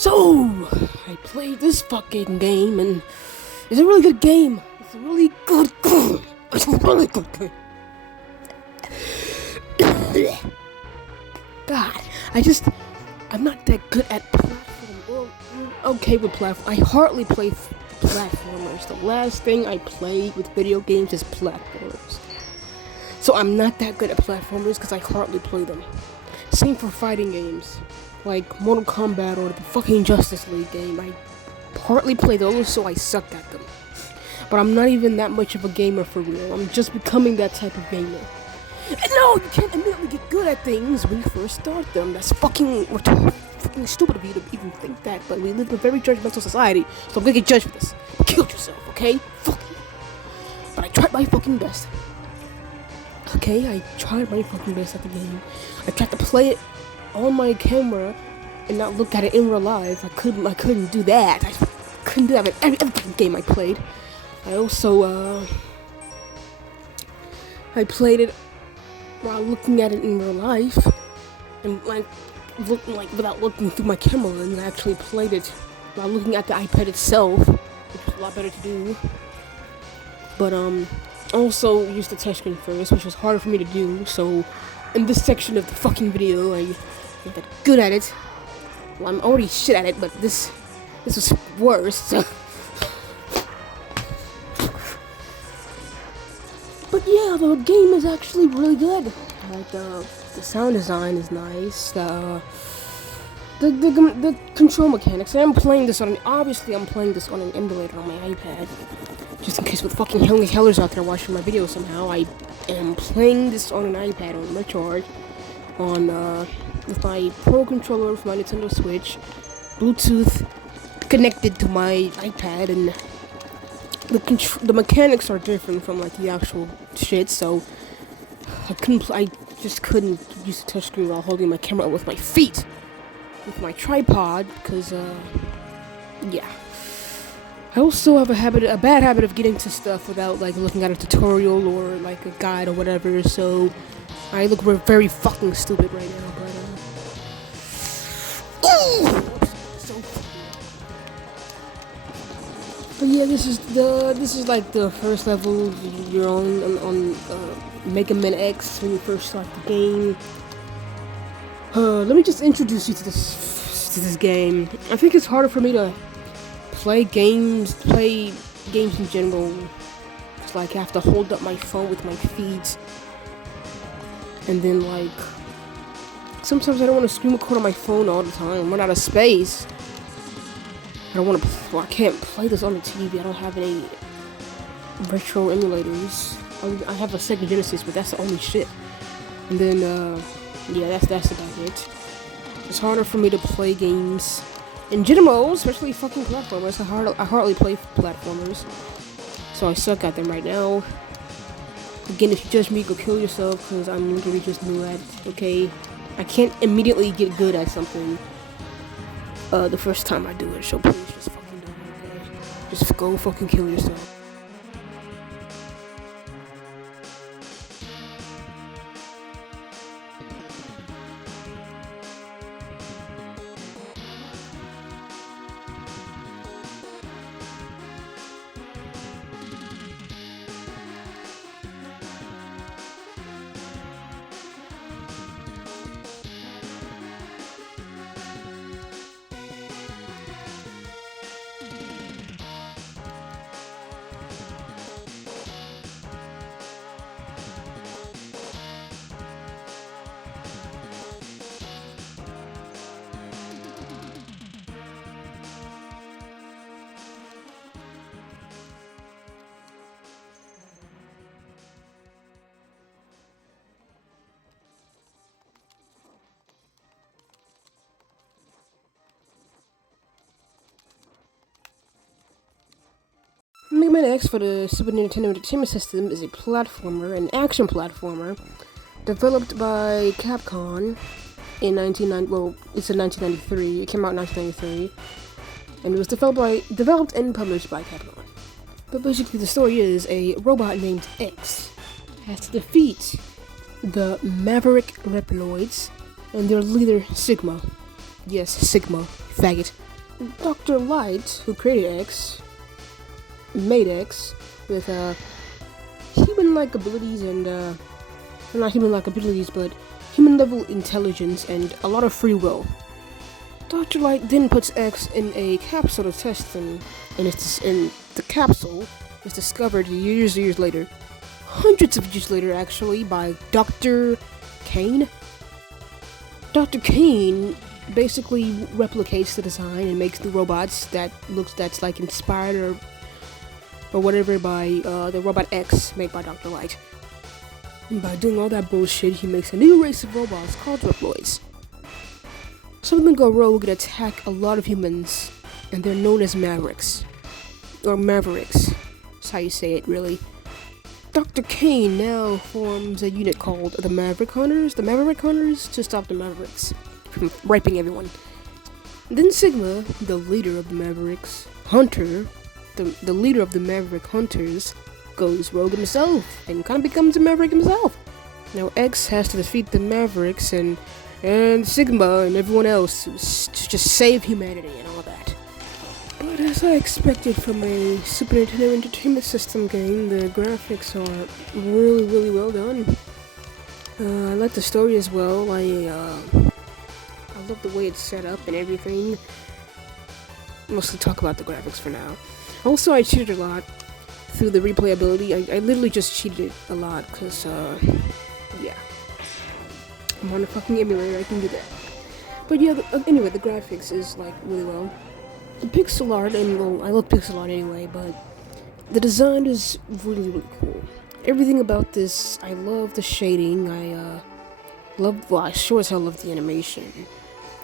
So, I played this fucking game, and it's a really good game. It's a really good game. It's a really good game. God, I'm not that good at platform. Well, I'm okay with platform. I hardly play platformers. The last thing I played with video games is platformers. So I'm not that good at platformers because I hardly play them. Same for fighting games, like Mortal Kombat or the fucking Justice League game. I hardly play those, so I suck at them. But I'm not even that much of a gamer for real. I'm just becoming that type of gamer. And no, you can't immediately get good at things when you first start them. That's fucking stupid of you to even think that. But we live in a very judgmental society, so I'm gonna get judged for this. Kill yourself, okay? Fuck you. But I tried my fucking best. Okay, I tried my fucking best at the game. I tried to play it on my camera and not look at it in real life. I couldn't do that. I couldn't do that with every fucking game I played. I also, I played it while looking at it in real life, and without looking through my camera, and I actually played it while looking at the iPad itself, which was a lot better to do. But also used the touchscreen first, which was harder for me to do. So in this section of the fucking video, I ain't that good at it. Well, I'm already shit at it, but this was worse. So. But yeah, the game is actually really good. Like the sound design is nice. The control mechanics. I'm playing this on an emulator on my iPad. Just in case with fucking hellers out there watching my video somehow, I am playing this on an iPad on my charge, with my Pro controller for my Nintendo Switch, Bluetooth connected to my iPad, and the mechanics are different from like the actual shit. So I just couldn't use the touchscreen while holding my camera with my feet, with my tripod, because yeah. I also have a bad habit of getting to stuff without like looking at a tutorial or like a guide or whatever, so I look very fucking stupid right now, but yeah, this is like the first level you're on Mega Man X when you first start the game. Let me just introduce you to this game. I think it's harder for me to play games in general. It's like I have to hold up my phone with my feet, and then like sometimes I don't want to screen record on my phone all the time. Run out of space. I can't play this on the TV. I don't have any retro emulators. I have a Sega Genesis, but that's the only shit. And then yeah, that's about it. It's harder for me to play games in general, especially fucking platformers. I hardly play platformers, so I suck at them right now. Again, if you judge me, go kill yourself, because I'm literally just new at it, okay? I can't immediately get good at something the first time I do it, so please just fucking do it, okay? Just go fucking kill yourself. Mega Man X for the Super Nintendo Entertainment System is a platformer, an action platformer, developed by Capcom in 1993. It came out in 1993, and it was developed and published by Capcom. But basically, the story is a robot named X has to defeat the Maverick Reploids and their leader Sigma. Yes, Sigma, faggot. Dr. Light, who created X, made X with human-like abilities and well, not human-like abilities, but human-level intelligence and a lot of free will. Dr. Light then puts X in a capsule to test them, and the capsule is discovered years later, hundreds of years later actually, by Dr. Kane. Dr. Kane basically replicates the design and makes the robots that's like inspired or whatever by the Robot X made by Dr. Light. And by doing all that bullshit, he makes a new race of robots called Reploids. Some of them go rogue and attack a lot of humans, and they're known as Mavericks. Or Mavericks. That's how you say it, really. Dr. Kane now forms a unit called the Maverick Hunters. The Maverick Hunters to stop the Mavericks from raping everyone. Then Sigma, the leader of the Mavericks, Hunter, the leader of the Maverick Hunters, goes rogue himself and kind of becomes a Maverick himself. Now X has to defeat the Mavericks and Sigma and everyone else to just save humanity and all that. But as I expected from a Super Nintendo Entertainment System game, the graphics are really well done. I like the story as well. I love the way it's set up and everything. Mostly talk about the graphics for now. Also, I cheated a lot through the replayability. I literally just cheated a lot because, yeah. I'm on a fucking emulator, I can do that. But yeah, anyway, the graphics is like really well. The pixel art, and well, I love pixel art anyway, but the design is really cool. Everything about this, I love the shading, I sure as hell love the animation.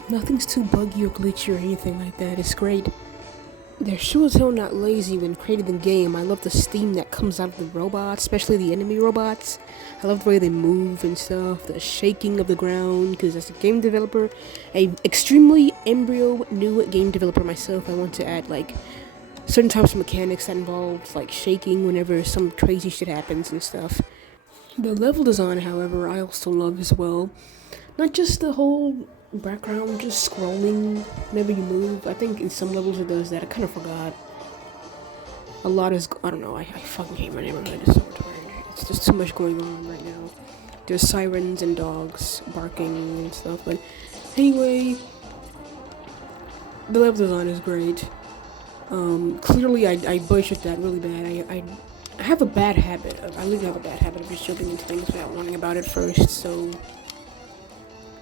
Nothing's too buggy or glitchy or anything like that, it's great. They're sure as hell not lazy when creating the game. I love the steam that comes out of the robots, especially the enemy robots. I love the way they move and stuff, the shaking of the ground, because as a game developer, a extremely embryo new game developer myself, I want to add like certain types of mechanics that involve like shaking whenever some crazy shit happens and stuff. The level design, however, I also love as well. Not just the whole background just scrolling whenever you move. I think in some levels it does that. I kind of forgot. A lot is, I don't know, I fucking hate my neighborhood. It's so retarded. It's just too much going on right now. There's sirens and dogs barking and stuff, but anyway, the level design is great. Clearly I butchered that really bad. I have a bad habit I literally have a bad habit of just jumping into things without learning about it first, so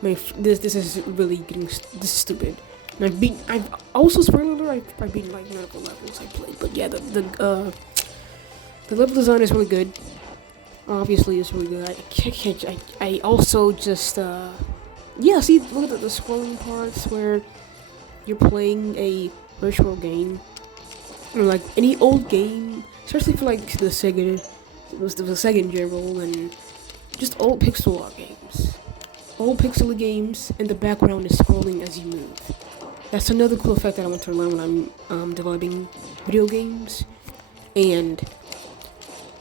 this is really this is stupid. And I've also, spoiler alert, I've beaten like none of the levels I played, but yeah, the level design is really good. Obviously, it's really good. I also just yeah, see, look at the scrolling parts where you're playing a virtual game, or like any old game, especially for like the Sega in general, and just old pixel art games. Old pixel games, and the background is scrolling as you move. That's another cool effect that I want to learn when I'm developing video games, and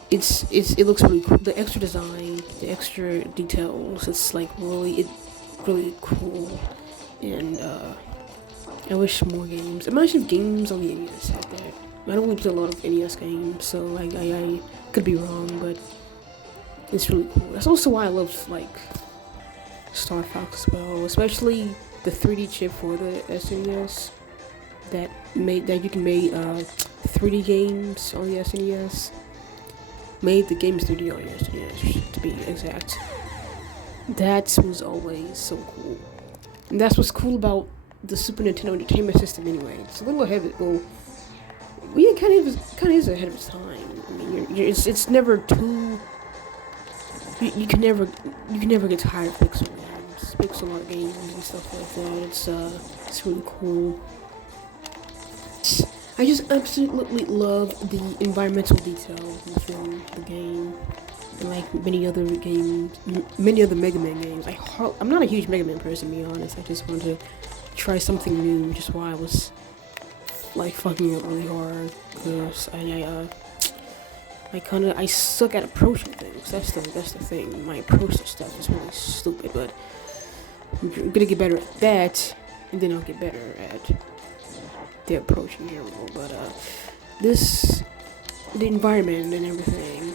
it looks really cool. The extra design, the extra details, it's like really cool, and I wish more games. Imagine if games on the NES had that. I don't really play a lot of NES games, so I could be wrong, but it's really cool. That's also why I love like Star Fox as well, especially the 3D chip for the SNES that you can make 3D games on the SNES. Made the games 3D on the SNES, to be exact. That was always so cool, and that's what's cool about the Super Nintendo Entertainment System. Anyway, it's a little ahead of it. Well, it kind of is ahead of its time. I mean, it's never too. You can never get tired of pixel art games and stuff like that. It's really cool. I just absolutely love the environmental details within the game, and like many other Mega Man games. I'm not a huge Mega Man person, to be honest. I just wanted to try something new, which is why I was like fucking it really hard, because I suck at approaching things. That's the thing. My approach to stuff is really stupid, but I'm gonna get better at that, and then I'll get better at the approach in general. But the environment and everything.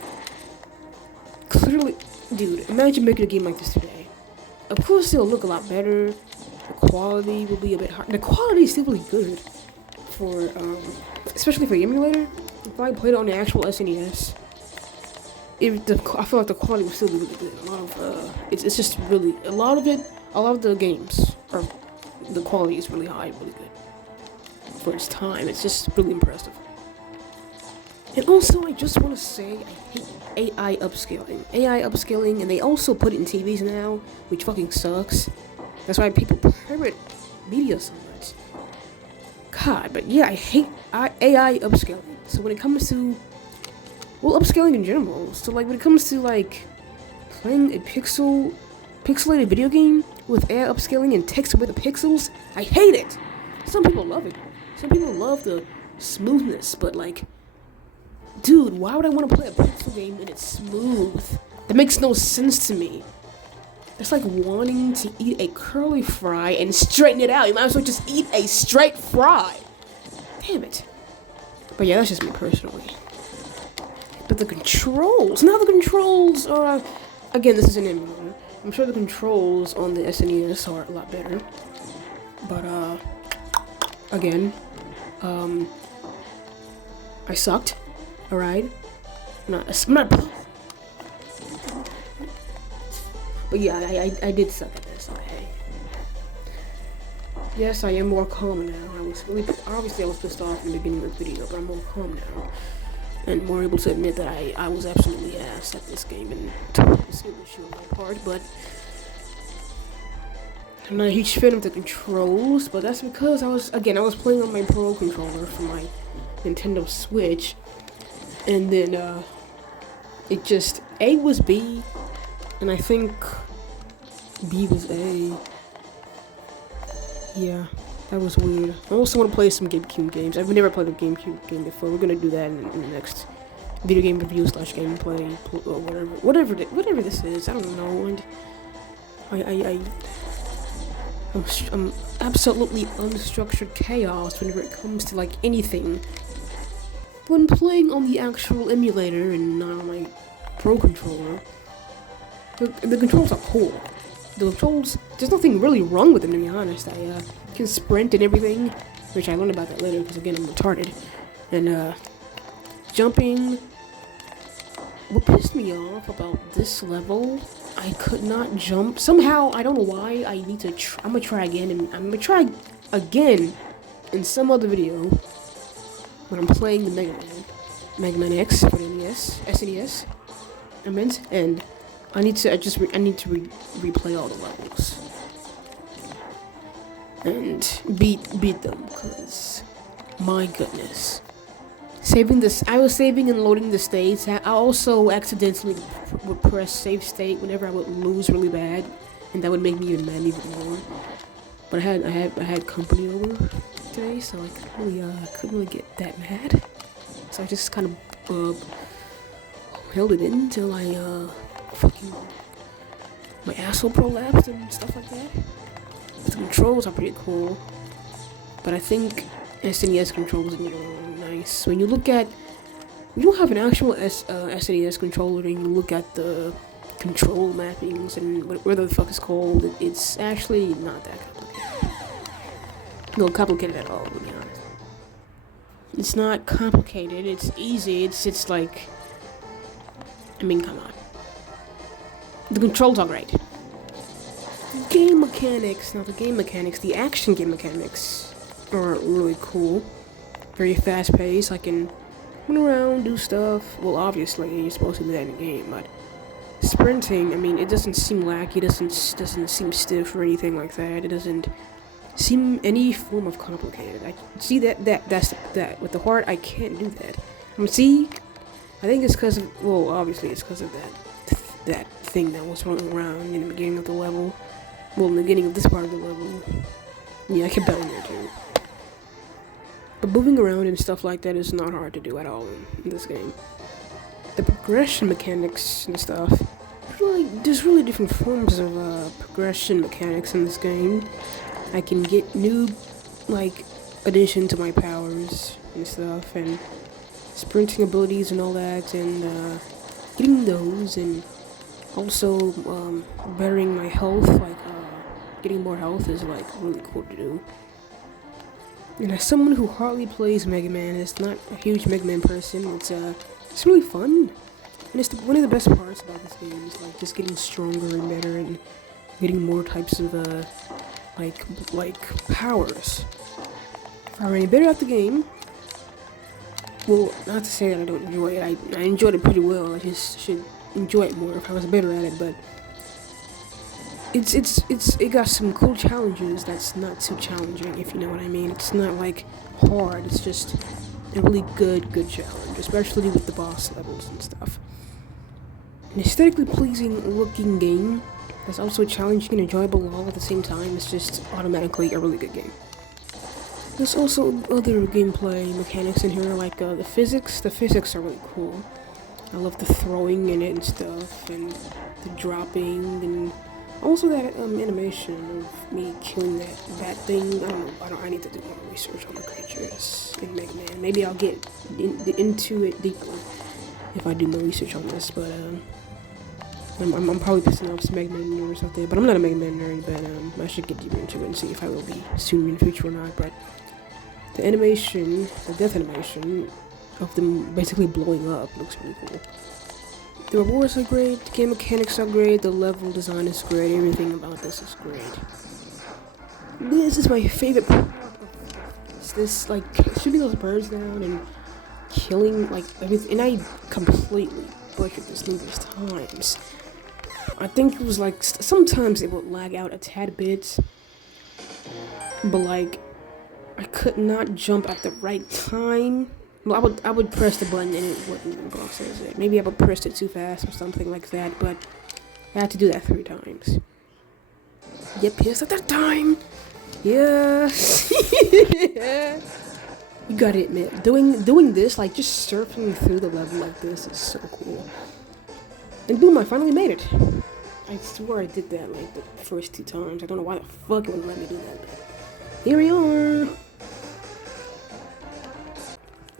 Clearly, dude, imagine making a game like this today. Of course, it'll look a lot better. The quality will be a bit hard. The quality is still really good for, especially for the emulator. If I played it on the actual SNES, I feel like the quality will still be really good. A lot of, it's just really, a lot of the games the quality is really high, really good. For its time, it's just really impressive. And also, I just want to say, I hate AI upscaling, and they also put it in TVs now, which fucking sucks. That's why people pirate media so much. God, but yeah, I hate AI upscaling. So when it comes to, well, upscaling in general, so like when it comes to like playing a pixelated video game with AI upscaling and text with the pixels, I hate it. Some people love it. Some people love the smoothness, but like, dude, why would I want to play a pixel game and it's smooth? That makes no sense to me. It's like wanting to eat a curly fry and straighten it out. You might as well just eat a straight fry. Damn it. But yeah, that's just me personally. But the controls, are, again, this is an emulator. I'm sure the controls on the SNES are a lot better. But, again, I sucked. Alright? I'm not. But yeah, I did suck at this, okay? Yes, I am more calm now. Obviously I was pissed off in the beginning of the video, but I'm more calm now. And more able to admit that I was absolutely ass at this game and totally issue on my part, but I'm not a huge fan of the controls, but that's because I was playing on my Pro controller for my Nintendo Switch, and then it just, A was B, and I think B was A. Yeah, that was weird. I also want to play some GameCube games. I've never played a GameCube game before. We're gonna do that in the next video game review / gameplay or whatever this is. I don't know. And I'm absolutely unstructured chaos whenever it comes to like anything. When playing on the actual emulator and not on my Pro controller, the controls are cool. The controls, there's nothing really wrong with them, to be honest. I can sprint and everything, which I learned about that later because again I'm retarded. And jumping. What pissed me off about this level, I could not jump. Somehow, I don't know why. I'm gonna try again, and I'm gonna try again in some other video when I'm playing the Mega Man X for the SNES. And I need to replay all the levels and beat them, cause my goodness. I was saving and loading the states. I also accidentally would press save state whenever I would lose really bad, and that would make me even mad even more. But I had company over today, so I couldn't really get that mad. So I just kind of held it in until my asshole prolapsed and stuff like that. The controls are pretty cool, but I think SNES controls in general are nice. When you look at, you don't have an actual SNES controller and you look at the control mappings and whatever the fuck it's called, it's actually not that complicated. No, complicated at all, to be honest. It's not complicated, it's easy, it's like, I mean, come on. The controls are great. The action game mechanics are really cool. Very fast paced. I can run around, do stuff. Well, obviously, you're supposed to do that in the game, but sprinting, I mean, it doesn't seem lacky, it doesn't seem stiff or anything like that. It doesn't seem any form of complicated. I see that's with the heart, I can't do that. I think it's because of, well, obviously it's because of that thing that was running around in the beginning of the level. Well, in the beginning of this part of the level. Yeah, I kept that in there too. But moving around and stuff like that is not hard to do at all in this game. The progression mechanics and stuff, there's really different forms of progression mechanics in this game. I can get new, like, addition to my powers and stuff, and sprinting abilities and all that, and getting those, and also bettering my health, like getting more health is like really cool to do. And as someone who hardly plays Mega Man, is not a huge Mega Man person, it's really fun. And it's one of the best parts about this game is like just getting stronger and better and getting more types of like powers. If I ran better at the game, well, not to say that I don't enjoy it. I enjoyed it pretty well. I just should enjoy it more if I was better at it. But it got some cool challenges that's not too challenging, if you know what I mean. It's not like hard. It's just a really good challenge, especially with the boss levels and stuff. An aesthetically pleasing looking game that's also challenging and enjoyable all at the same time. It's just automatically a really good game. There's also other gameplay mechanics in here, like the physics. The physics are really cool. I love the throwing in it and stuff, and the dropping, and also that animation of me killing that thing. I need to do more research on the creatures in Mega Man. Maybe I'll get into it deeply if I do more research on this, but I'm probably pissing off some Mega Man nerds out there, but I'm not a Mega Man nerd, but I should get deeper into it and see if I will be soon in the future or not. But the animation, the death animation of them basically blowing up looks really cool. The rewards are great, the game mechanics are great, the level design is great, everything about this is great. This is my favorite part of this, like, shooting those birds down and killing, like, everything, and I completely butchered this numerous times. I think it was, like, sometimes it would lag out a tad bit, but, like, I could not jump at the right time. Well, I would press the button and it wouldn't process it. Maybe I would press it too fast or something like that, but I had to do that 3 times. Yep, yes, at that time. Yes. You gotta admit, doing this, like just surfing through the level like this is so cool. And boom, I finally made it. I swear I did that like the first 2 times. I don't know why the fuck it wouldn't let me do that, but here we are.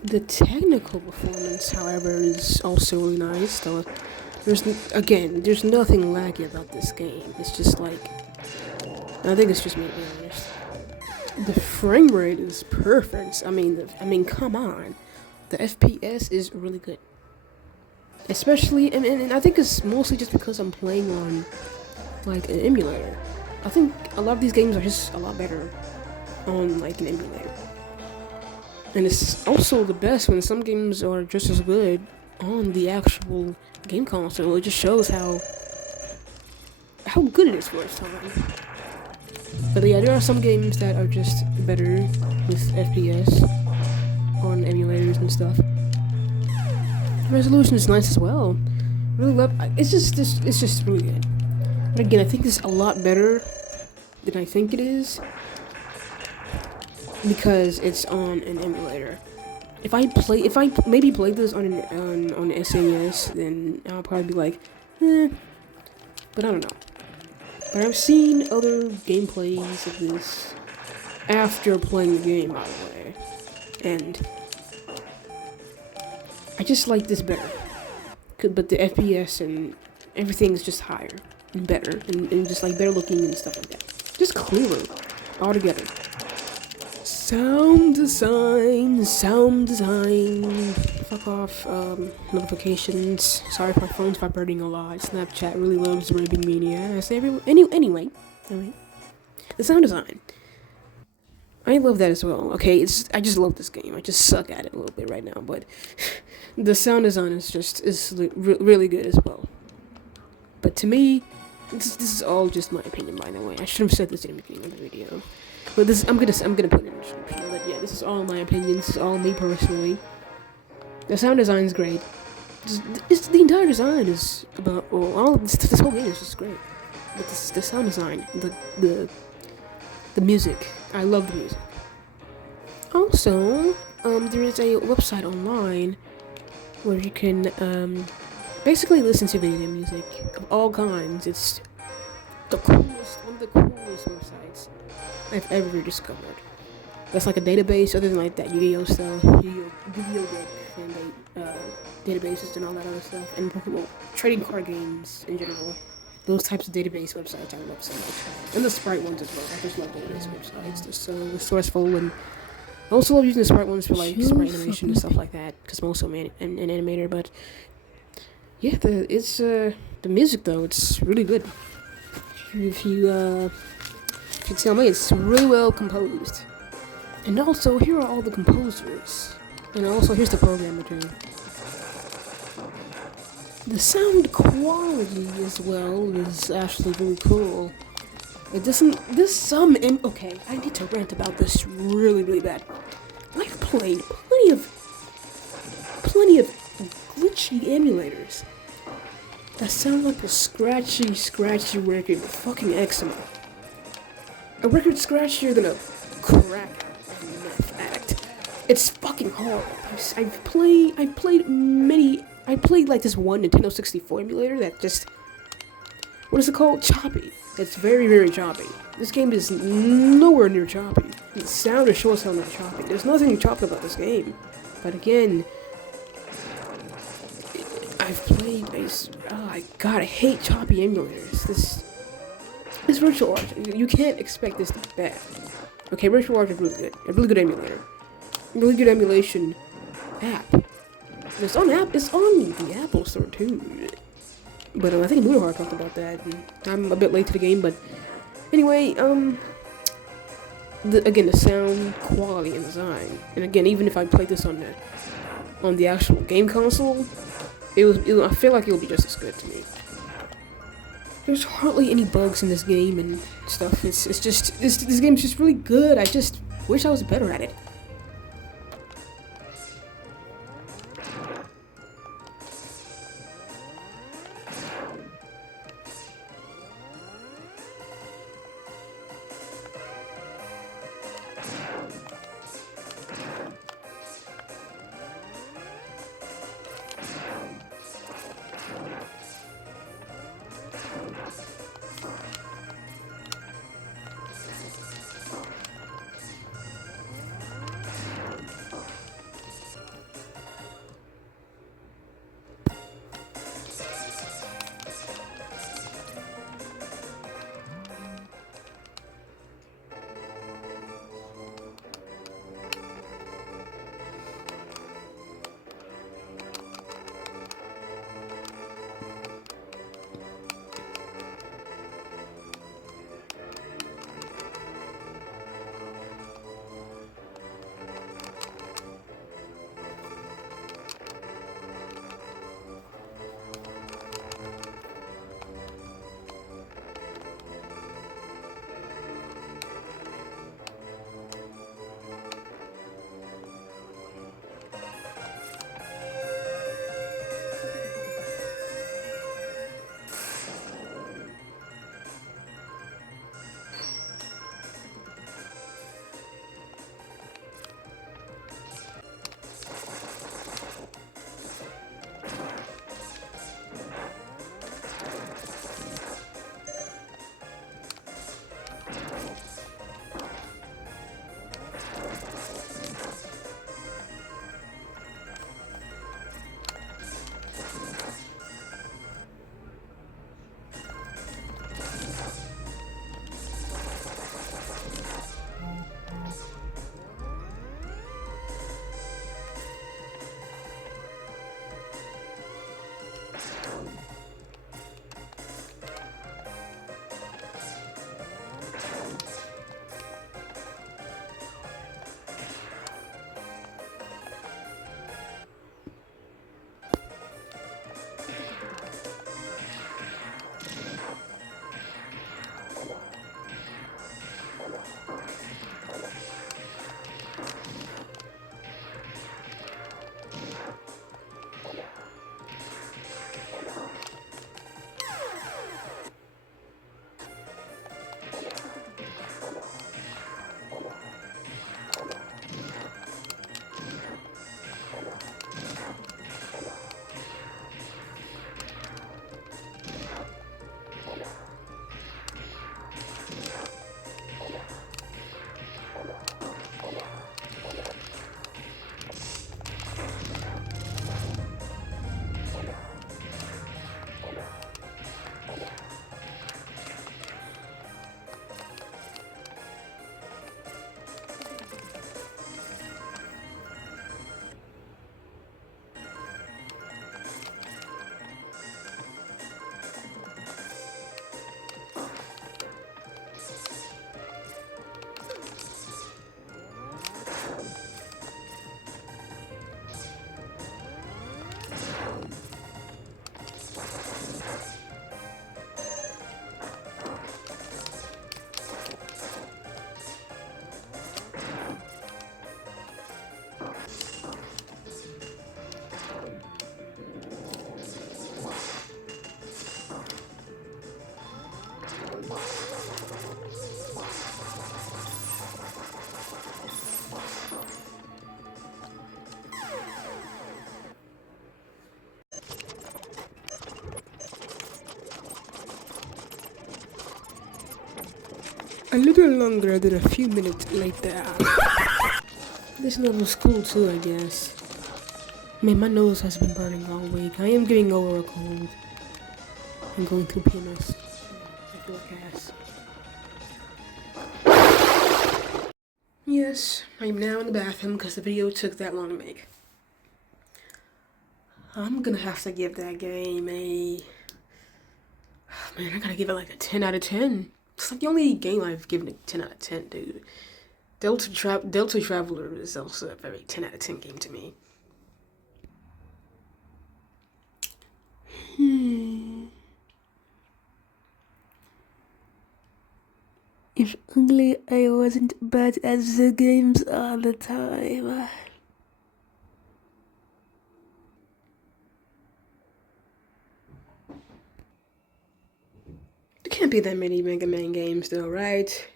The technical performance, however, is also really nice. Though there's nothing laggy about this game. It's just like, I think it's just me being honest. The frame rate is perfect. I mean, come on, the FPS is really good. Especially, and I think it's mostly just because I'm playing on like an emulator. I think a lot of these games are just a lot better on like an emulator. And it's also the best when some games are just as good on the actual game console. It just shows how good it is for its time. But yeah, there are some games that are just better with FPS on emulators and stuff. The resolution is nice as well. Really love. It's just really good. But again, I think it's a lot better than I think it is, because it's on an emulator. If I maybe play this on SNES, then I'll probably be like, but I don't know. But I've seen other gameplays of this after playing the game, by the way, and I just like this better. But the FPS and everything is just higher and better, and just like better looking and stuff like that. Just clearer altogether. Sound design. Fuck off. Notifications. Sorry if my phone's vibrating a lot. Snapchat really loves raping media. I say anyway. The sound design. I love that as well. Okay, I just love this game. I just suck at it a little bit right now, but the sound design is really good as well. But to me, this is all just my opinion, by the way. I should have said this in the beginning of the video. But I'm gonna put it in the description that yeah, this is all my opinions. This is all me personally. The sound design is great. The entire design is about this whole game is just great. But the sound design, the music, I love the music. Also, there is a website online where you can basically listen to video music of all kinds. It's one of the coolest websites I've ever discovered. that's like a database other than like that Yu-Gi-Oh stuff, Yu-Gi-Oh deck fan databases and all that other stuff, and Pokemon trading card games in general. Those types of database websites I love so much, and the Sprite ones as well. I just love database websites. They're so resourceful, and I also love using the Sprite ones for like Sprite animation and stuff like that because I'm also an animator. But yeah, the music though, it's really good. If you tell me, it's really well composed. And also, here are all the composers. And also, here's the programmer too. The sound quality as well is actually really cool. It doesn't. Okay, I need to rant about this really bad. I've played plenty of glitchy emulators that sound like a scratchy record with fucking eczema. A record scratchier than a crack meth addict. It's fucking horrible. I played like this one Nintendo 64 emulator that just, what is it called? Choppy. It's very choppy. This game is nowhere near choppy. The sound is sure sound not choppy. There's nothing choppy about this game. But again, I hate choppy emulators. This Virtual Art, you can't expect this to be bad. Okay, Virtual Art is really good. A really good emulator. Really good emulation app. It's on the Apple Store too. But I think Moonhard talked about that. And I'm a bit late to the game, but anyway, again, the sound quality and design, and again, even if I played this on the actual game console, I feel like it'll be just as good to me. There's hardly any bugs in this game and stuff. It's just this game's just really good. I just wish I was better at it. a little longer than a few minutes later. This level was cool too, I guess. Man, my nose has been burning all week. I am getting over a cold. I'm going through PMS. I feel like ass. Yes, I'm now in the bathroom because the video took that long to make. I'm gonna have to give that game a... Man, I gotta give it like a 10 out of 10. It's like the only game I've given a 10 out of 10, dude. Delta Traveler is also a very 10 out of 10 game to me. If only I wasn't bad at the games all the time. There can't be that many Mega Man games though, right?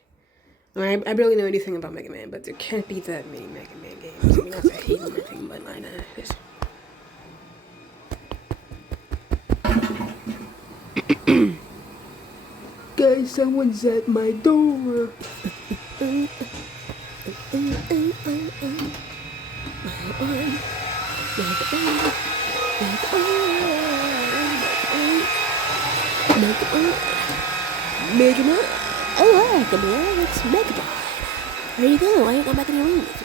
I barely know anything about Mega Man, but there can't be that many Mega Man games. I mean, not to hate on anything, but I know this. Guys, someone's at my door. Mega Man? Oh, hi, come here. It's Mega Man. Where you going? Why ain't come back in your room with